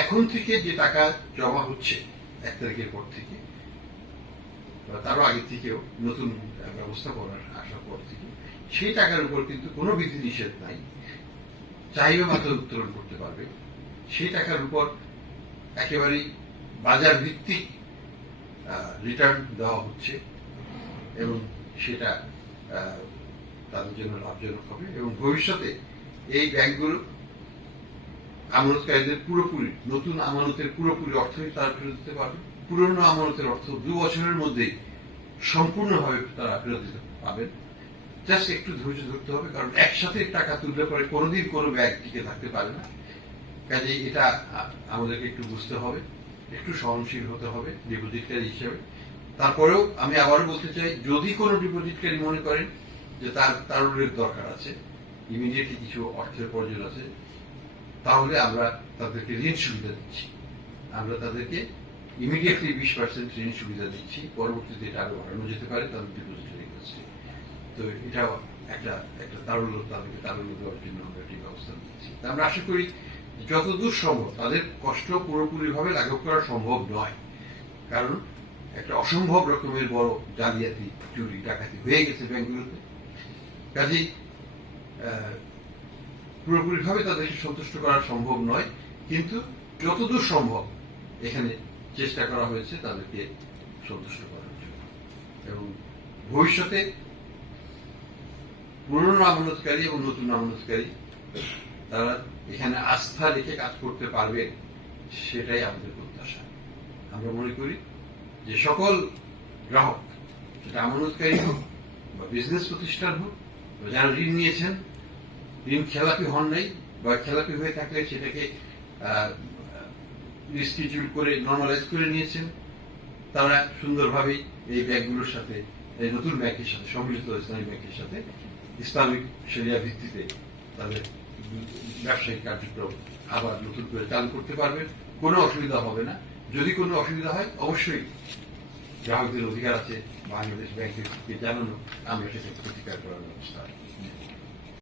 এখন থেকে যে টাকা জমা হচ্ছে 1 তারিখের পর থেকে বা তারও আগে থেকেও নতুন ব্যবস্থাপনার আসার পর থেকে সেই টাকার উপর কিন্তু কোনো বিধিনিষেধ নাই, চাইবে মাত্র উত্তোলন করতে পারবে। সেই টাকার উপর একেবারেই বাজার ভিত্তিক রিটার্ন দেওয়া হচ্ছে এবং সেটা তাদের জন্য লাভজনক হবে এবং ভবিষ্যতে এই ব্যাংকগুলো আমানতকারীদের পুরোপুরি নতুন আমানতের পুরোপুরি অর্থই তারা ফেরত দিতে পারবে। পুরনো আমানতের অর্থ 2 বছরের মধ্যেই সম্পূর্ণভাবে তারা ফেরত দিতে পাবেন। জাস্ট একটু ধৈর্য ধরতে হবে, কারণ একসাথে টাকা তুললে পরে কোনোদিন কোনো ব্যাংক টিকে থাকতে পারে না। কাজেই এটা আমাদেরকে একটু বুঝতে হবে, একটু সহনশীল হতে হবে ডিপোজিটকারী হিসেবে। তারপরেও আমি আবারও বলতে চাই, যদি কোনো ডিপোজিটকারী মনে করেন যে তার তারুণ্যের দরকার আছে, ইমিডিয়েটলি কিছু অর্থের প্রয়োজন আছে, তাহলে আমরা তাদেরকে ঋণ সুবিধা দিচ্ছি। আমরা তাদেরকে ইমিডিয়েটলি 20% ঋণ সুবিধা দিচ্ছি। পরবর্তীতে এটা আরো বাড়ানো যেতে পারে তাদের ডিপোজিটের ইন্টারেস্টে। তো এটাও একটা তারুণ্য, তাদেরকে তারুণ্য দেওয়ার জন্য আমরা একটি ব্যবস্থা নিচ্ছি। আমরা আশা করি যতদূর সম্ভব তাদের কষ্ট পুরোপুরিভাবে লাঘব করা সম্ভব নয়, কারণ একটা অসম্ভব রকমের বড় জালিয়াতি, চুরি, ডাকাতি হয়ে গেছে ব্যাংকগুলোতে। কাজেই পুরোপুরিভাবে তাদেরকে সন্তুষ্ট করা সম্ভব নয়, কিন্তু যতদূর সম্ভব এখানে চেষ্টা করা হয়েছে তাদেরকে সন্তুষ্ট করার জন্য। এবং ভবিষ্যতে পুরনো আমানতকারী এবং নতুন আমানতকারী তারা এখানে আস্থা রেখে কাজ করতে পারবে, সেটাই আমাদের প্রত্যাশা। আমরা মনে করি যে সকল গ্রাহক, সেটা আমানতকারী হোক বা বিজনেস প্রতিষ্ঠান হোক, যারা ঋণ নিয়েছেন, ঋণ খেলাপি হন নাই বা খেলাপি হয়ে থাকলে সেটাকে রিস্কিডিউল করে নর্মালাইজ করে নিয়েছেন, তারা সুন্দরভাবেই এই ব্যাংকগুলোর সাথে, এই নতুন ব্যাংকের সাথে, সম্মিলিত ইসলামী ব্যাংকের সাথে ইসলামিক শরিয়া ভিত্তিতে তাদের ব্যবসায়িক কার্যক্রম আবার নতুন করে চালু করতে পারবেন। কোনো অসুবিধা হবে না। যদি কোনো অসুবিধা হয় অবশ্যই গ্রাহকদের অধিকার আছে বাংলাদেশ ব্যাংকের জানানো, আমরা সেটা প্রতিকার করার ব্যবস্থা